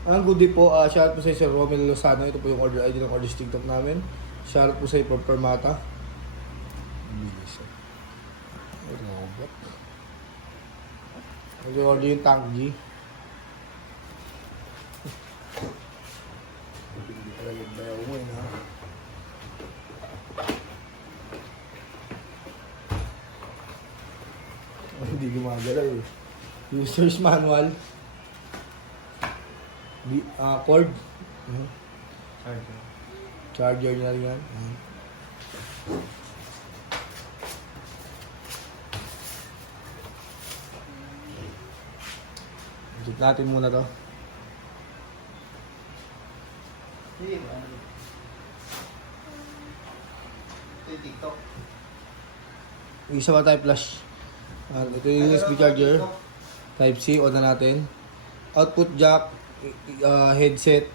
Ang good day po, shoutout po sa Sir Romel Lozano. Ito po yung order ID ng Orders TikTok namin. Shoutout po sa Permata. Bilis eh. Robot. Order yung Tank G. Hindi pala yung bayaw mo yun ha. Hindi gumagalaw eh. User's manual. Cord. Charger na rin yan. Check natin muna to. TikTok. Isa pa tayo flash. Ito yung USB charger. Type-C, on na natin. Output jack, headset.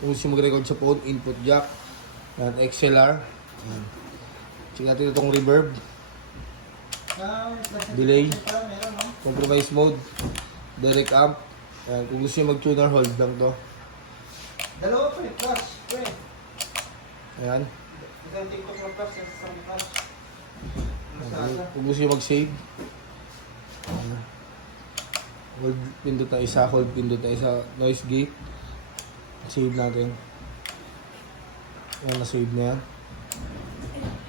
Kung gusto mag-record sa phone, input jack. Yan, XLR. Yan. Check natin itong reverb. Delay. Compromise mode. Direct amp. Yan, kung gusto nyo mag-tuner, hold lang to. Dalawa pa yung flash. Ayan. Isang TikTok na flash, isang flash. Kung gusto nyo mag-save. Hold pindot na isa, hold pindot na isa. Noise gate. Save natin. Ayan, na-save na yan.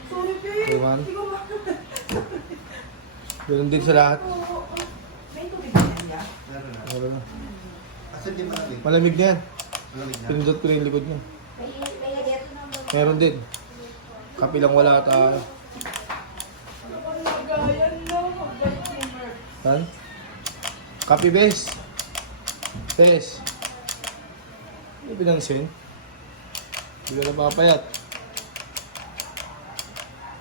Sorry, Okay, man. Ganun din sa lahat. May tubig na niya. Meron na. Meron na. Asan di malamig? Malamig na yan. Malamig na. Pinindot ko na yung likod niya. May dito naman. Meron din. Kapi lang wala tayo. Magayan lang. Magbalik ni Merk. Saan? Kapi, bes. Bes. Ano pinansin? Hindi ka na papayat.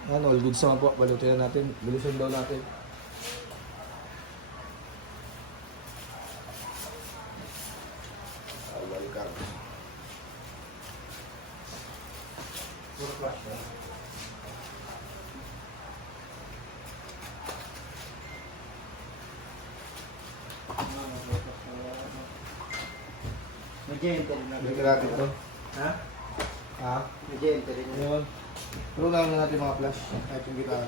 Ano, all goods naman po. Balutin na natin. Bilisan daw natin. Balikan. Puro flash na. Nag-enter na. Balikan natin ito. Ha? Ha? Nag-enter na. Ngayon. Pero lang na natin mga flash. Kahit yung gitara.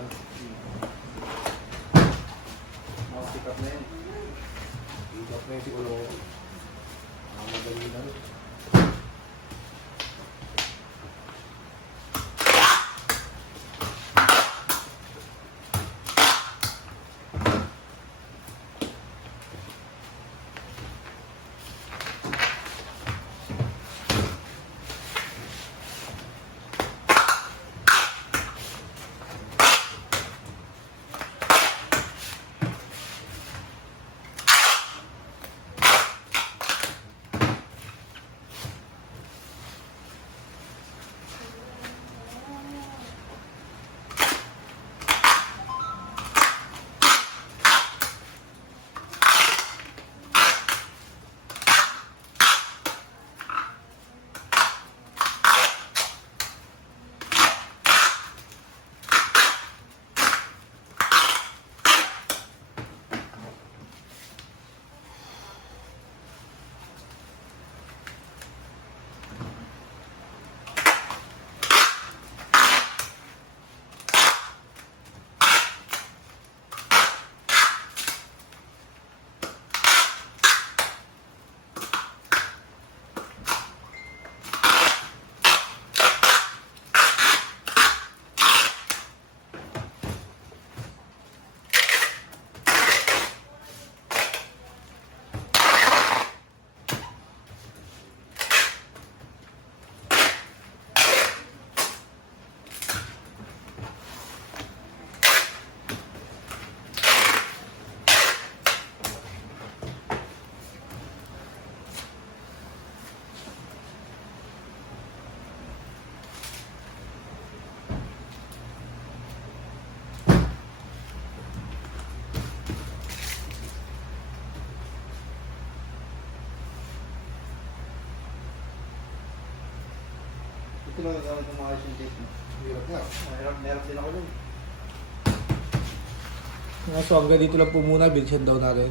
Makasikap na yun. Ikap na yung siguro. Madali na rin. Ito lang ang gamit ng mga yung tape mo. Hirap nga. Meron din ako dun. So hanggang dito lang po muna. Bilisan daw natin.